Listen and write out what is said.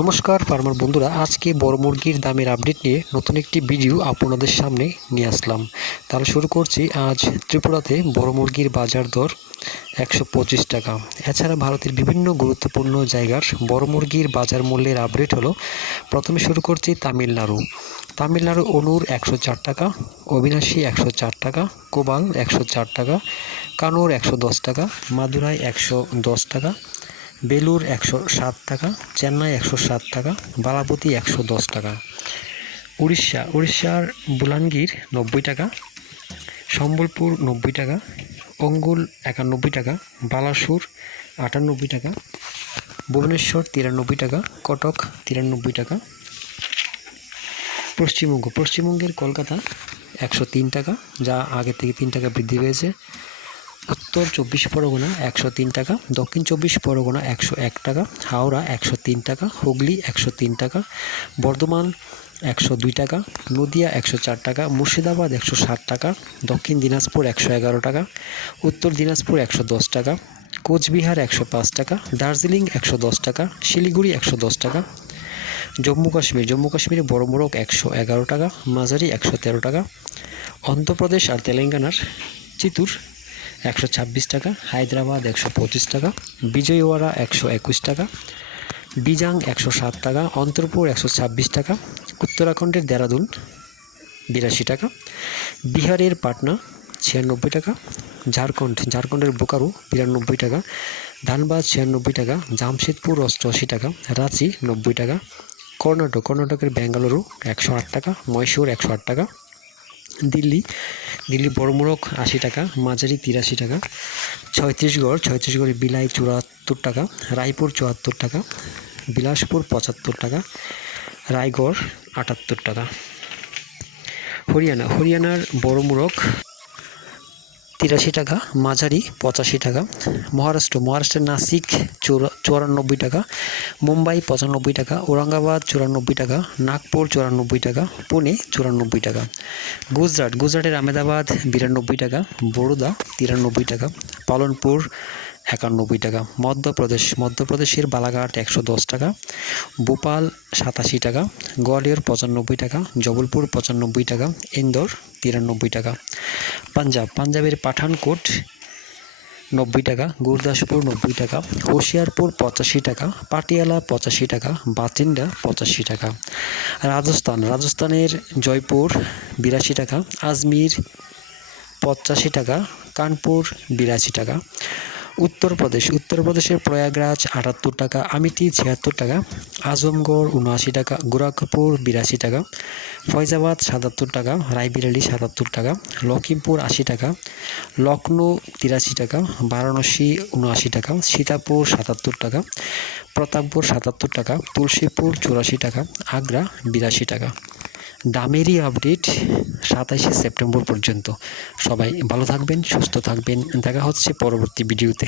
নমস্কার ফার্মার বন্ধুরা, আজকে বড় মুরগির দামের আপডেট নিয়ে নতুন একটি ভিডিও আপনাদের সামনে নিয়ে আসলাম। তাহলে শুরু করছি আজ ত্রিপুরাতে বড় মুরগির বাজার দর একশো পঁচিশ টাকা। এছাড়া ভারতের বিভিন্ন গুরুত্বপূর্ণ জায়গার বড় মুরগির বাজার মূল্যের আপডেট হলো, প্রথমে শুরু করছি তামিলনাড়ু। তামিলনাড়ু অনুর একশো চার টাকা, অবিনাশী একশো চার টাকা কোবাল একশো চার টাকা, কানুর একশো দশ টাকা, মাদুরাই একশো দশ টাকা বেলুর একশো সাত টাকা, চেন্নাই একশো সাত টাকা, বালাপতি একশো দশ টাকা। উড়িষ্যা, উড়িষ্যার বুলানগির নব্বই টাকা, সম্বলপুর নব্বই টাকা, অঙ্গুল একানব্বই টাকা, বালাসুর আটানব্বই টাকা, ভুবনেশ্বর তিরানব্বই টাকা, কটক তিরানব্বই টাকা। পশ্চিমবঙ্গ, পশ্চিমবঙ্গের কলকাতা একশো তিন টাকা, যা আগে থেকে তিন টাকা বৃদ্ধি পেয়েছে। উত্তর চব্বিশ পরগনা একশো তিন টাকা, দক্ষিণ চব্বিশ পরগনা একশো এক টাকা, হাওড়া একশো তিন টাকা, হুগলি একশো তিন টাকা, বর্ধমান একশো দুই টাকা, নদিয়া একশো চার টাকা, মুর্শিদাবাদ একশো ষাট টাকা, দক্ষিণ দিনাজপুর একশো এগারো টাকা, উত্তর দিনাজপুর একশো দশ টাকা, কোচবিহার একশো পাঁচ টাকা, দার্জিলিং একশো দশ টাকা, শিলিগুড়ি একশো দশ টাকা, জম্মু কাশ্মীর, জম্মু কাশ্মীরে বড় মোড়ক একশো এগারো টাকা, মাঝারি একশো তেরো টাকা, অন্ধ্রপ্রদেশ আর তেলেঙ্গানার চিতুর একশো ছাব্বিশ টাকা, হায়দ্রাবাদ একশো পঁচিশ টাকা, বিজয়ওয়াড়া একশো একুশ টাকা, বিজাং একশো সাত টাকা, অন্তরপুর একশো ছাব্বিশ টাকা, উত্তরাখণ্ডের দেরাদুন বিরাশি টাকা, বিহারের পাটনা ছিয়ানব্বই টাকা, ঝাড়খণ্ড, ঝাড়খণ্ডের বোকারো বিরানব্বই টাকা, ধানবাদ ছিয়ানব্বই টাকা, জামশেদপুর অষ্টআশি টাকা, রাঁচি নব্বই টাকা, কর্ণাটক, কর্ণাটকের বেঙ্গালুরু একশো আট টাকা, মহীশূর একশো আট টাকা, দিল্লি দিল্লি বড় আশি টাকা, মাঝারি তিরাশি টাকা, ছয়ত্রিশগড়, ছয়ত্রিশগড়ে বিলাই চুয়াত্তর টাকা, রায়পুর চুয়াত্তর টাকা, বিলাসপুর পঁচাত্তর টাকা, রায়গড় আটাত্তর টাকা। হরিয়ানা, হরিয়ানার বড় তিরাশি টাকা, মাঝারি পঁচাশি টাকা। মহারাষ্ট্র, মহারাষ্ট্রের নাসিক চৌরা, চুরানব্বই টাকা। মুম্বাই পঁচানব্বই টাকা, ঔরঙ্গাবাদ চুরানব্বই টাকা, নাগপুর চুরানব্বই টাকা, পুনে চুরানব্বই টাকা। গুজরাট, গুজরাটের আহমেদাবাদ বিরানব্বই টাকা, বরোদা তিরানব্বই টাকা। পালনপুর একানব্বই টাকা, মধ্যপ্রদেশ, মধ্যপ্রদেশের বালাঘাট একশো দশ টাকা, ভোপাল সাতাশি টাকা, গোয়ালিয়র পঁচানব্বই টাকা, জবলপুর পঁচানব্বই টাকা, ইন্দোর তিরানব্বই টাকা। পাঞ্জাব, পাঞ্জাবের পাঠানকোট নব্বই টাকা, গুরদাসপুর নব্বই টাকা, হোশিয়ারপুর পঁচাশি টাকা, পাটিয়ালা পঁচাশি টাকা বাতিন্ডা পঁচাশি টাকা। রাজস্থান, রাজস্থানের জয়পুর বিরাশি টাকা, আজমির পঁচাশি টাকা, কানপুর বিরাশি টাকা। উত্তরপ্রদেশ। উত্তরপ্রদেশের প্রয়াগরাজ আটাত্তর টাকা, আমিটি ছিয়াত্তর টাকা, আজমগড় উনআশি টাকা, গোরখপুর বিরাশি টাকা, ফয়জাবাদ সাতাত্তর টাকা, রায়বিরালি সাতাত্তর টাকা লখিমপুর আশি টাকা লখনৌ তিরাশি টাকা, বারাণসী উনআশি টাকা, সীতাপুর সাতাত্তর টাকা প্রতাপপুর সাতাত্তর টাকা, তুলসীপুর চুরাশি টাকা, আগ্রা বিরাশি টাকা। দামেরই আপডেট সাতাশে সেপ্টেম্বর পর্যন্ত। সবাই ভালো থাকবেন সুস্থ থাকবেন। দেখা হচ্ছে পরবর্তী ভিডিওতে